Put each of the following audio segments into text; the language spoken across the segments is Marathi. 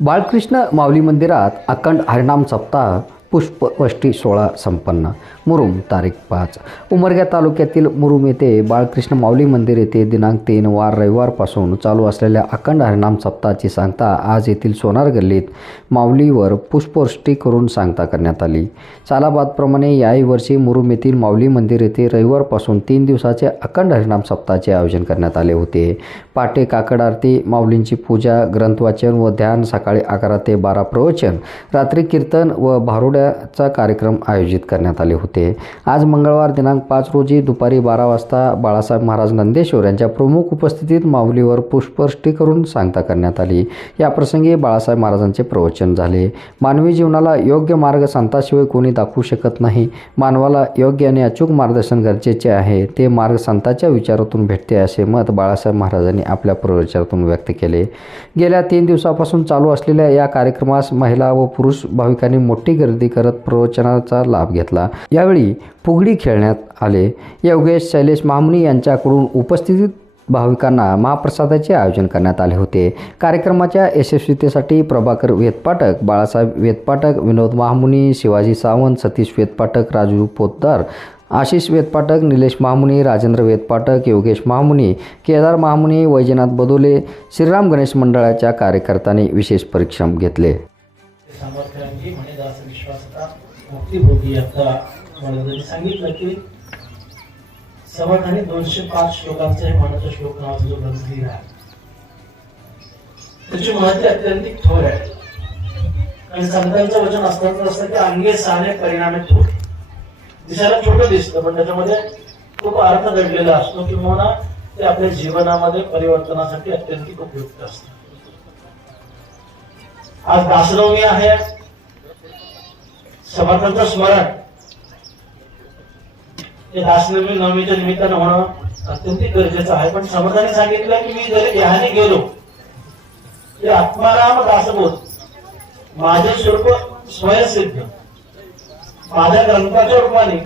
बाळकृष्ण माऊली मंदिरात अखंड हरिनाम सप्ताह पुष्पवष्टी सोहळा संपन्न. मुरुम तारीख पाच. उमरग्या तालुक्यातील मुरुम येथे बाळकृष्ण माऊली मंदिर येथे दिनांक तीन वार रविवारपासून चालू असलेल्या अखंड हरिनाम सप्ताहाची सांगता आज येथील सोनार गल्लीत माऊलीवर पुष्पवृष्टी करून सांगता करण्यात आली. सालाबादप्रमाणे याही वर्षी मुरुम येथील माऊली मंदिर येथे रविवारपासून तीन दिवसाचे अखंड हरिनाम सप्ताहाचे आयोजन करण्यात आले होते. पाटे काकड आरती माऊलींची पूजा ग्रंथवाचन व ध्यान सकाळी अकरा ते बारा प्रवचन रात्री कीर्तन व चा कार्यक्रम आयोजित करण्यात आले होते. आज मंगळवार दिनांक पाच रोजी दुपारी बारा वाजता बाळासाहेब महाराज नंदेश्वर यांच्या प्रमुख उपस्थितीत माऊलीवर पुष्पवृष्टी करून सांगता करण्यात आली. याप्रसंगी बाळासाहेब महाराजांचे प्रवचन झाले. मानवी जीवनाला योग्य मार्ग संताशिवाय कोणी दाखवू शकत नाही. मानवाला योग्य आणि अचूक मार्गदर्शन गरजेचे आहे. ते मार्ग संताच्या विचारातून भेटते असे मत बाळासाहेब महाराजांनी आपल्या प्रवचनातून व्यक्त केले. गेल्या तीन दिवसापासून चालू असलेल्या या कार्यक्रमास महिला व पुरुष भाविकांनी मोठी गर्दी करत प्रवचनाचा लाभ घेतला. यावेळी फुगडी खेळण्यात आले. योगेश शैलेश मामणी यांच्याकडून उपस्थितीत भाविकांना महाप्रसादाचे आयोजन करण्यात आले होते. कार्यक्रमाच्या यशस्वीतेसाठी प्रभाकर वेदपाठक बाळासाहेब वेदपाठक विनोद महामुनी शिवाजी सावंत सतीश वेदपाठक राजू पोतदार आशिष वेदपाठक निलेश महामुनी राजेंद्र वेदपाठक योगेश महामुनी केदार महामुनी वैजनाथ बदोले श्रीराम गणेश मंडळाच्या कार्यकर्त्यांनी विशेष परिश्रम घेतले. सामर्थ्यांची म्हणे दास विश्वासता मुक्तीभोगी आता मला जरी सांगितलं की समाधानी दोनशे पाच श्लोकांचा हे मनाचा श्लोक नावाचा जो ग्रंथ लिहिला आहे त्याची महत्त्व अत्यंत थोर आहे. आणि संतांचं वचन असताना असतं की अंगे साने परिणामे थोर. दिसायला छोटं दिसतं पण त्याच्यामध्ये खूप अर्थ दडलेला असतो किंवा ते आपल्या जीवनामध्ये परिवर्तनासाठी अत्यंत उपयुक्त असतं. आज दासनवमी आहे. समर्थांचं स्मरण. ते दासनवमी नवमीच्या निमित्तानं होणं अत्यंत गरजेचं आहे. पण समर्थाने सांगितलं की मी जरी देहाने गेलो ते आत्माराम दासबोध. माझे स्वरूप स्वयंसिद्ध. माझ्या ग्रंथाच्या रूपाने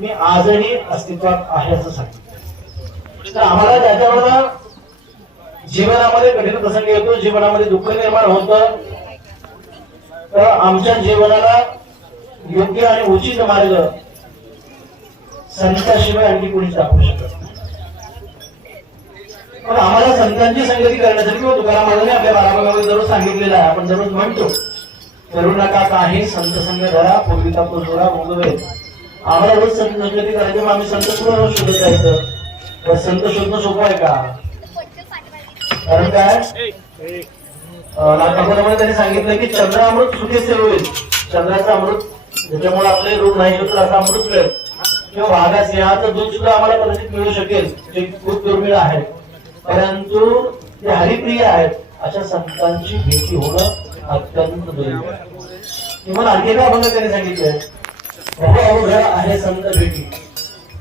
मी आजही अस्तित्वात आहे असं सांगितलं. तर आम्हाला त्याच्यावर जीवनामध्ये कठीण प्रसंग येतो जीवनामध्ये दुःख निर्माण होतं. तर आमच्या जीवनाला योग्य आणि उचित मार्ग संताशिवाय आणखी कोणीच दाखवू शकत पण आम्हाला संतांची संगती करण्यासाठी किंवा तुकाराम महाराजांनी आपल्या बाराबागामध्ये दररोज सांगितलेलं आहे. आपण दररोज म्हणतो करू नका काही संत संग धरा पूर्वीचा तो जोडा मुगवे आम्हाला रोज संत संगती करायची मग आम्ही संत सुद्धा रोज शोधत जायचं. संत शोधणं सोपं आहे का? कारण काय? अं, नागपूरमध्ये त्यांनी सांगितलं की चंद्र अमृत सुखेचे होईल. चंद्राचं अमृत ज्याच्यामुळे आपले रोग नाही होत असं अमृत मिळेल. किंवा वाघा सिंहाचं दूध सुद्धा आम्हाला कदाचित मिळू शकेल जे खूप दुर्मिळ आहे. परंतु ते हरिप्रिय आहेत अशा संतांची भेटी होणं अत्यंत दुर्मिळ किंवा आणखी एका अभंग त्यांनी सांगितलंय. बहु अवघड आहे संत भेटी.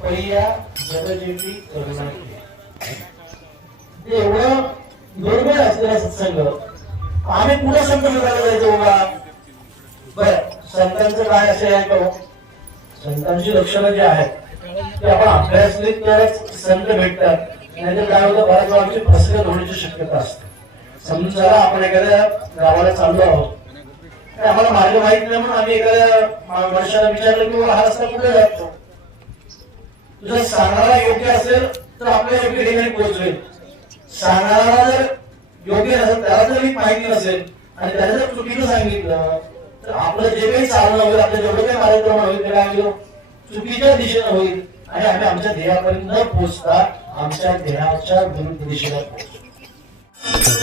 पहिल्या जगजेटी करुणा एवढं दुर्मिळ असलेला सत्संग. आम्ही पुढे संत शोधायला जायचो बघा बर संतांचं काय असे आहे का संतांची लक्षणं जी आहेत ते आपण अभ्यासले तरच संत भेटतात. नाहीतर काय होतं बऱ्याच आमची फसगत होण्याची शक्यता असते. समजा आपण एखाद्या गावाला चाललो आहोत. तर आम्हाला मार्ग माहीत नाही म्हणून आम्ही एखाद्या वर्षाला विचारलं की हा रस्ता कुठे जातो? तुझं सांगायला योग्य असेल तर आपल्या योग्य ठिकाणी पोहोचवेल. सांगणारा जर योग्य नसेल त्याला जर नीट माहिती नसेल आणि त्याने जर चुकीचं सांगितलं तर आपलं जे काही चालणं होईल आपलं जेवढं काही कार्यक्रम होईल ते काय होईल? चुकीच्या दिशेनं होईल. आणि आम्ही आमच्या ध्येयापर्यंत न पोहोचता आमच्या ध्येयाच्या विरुद्ध दिशेला पोहोचतो.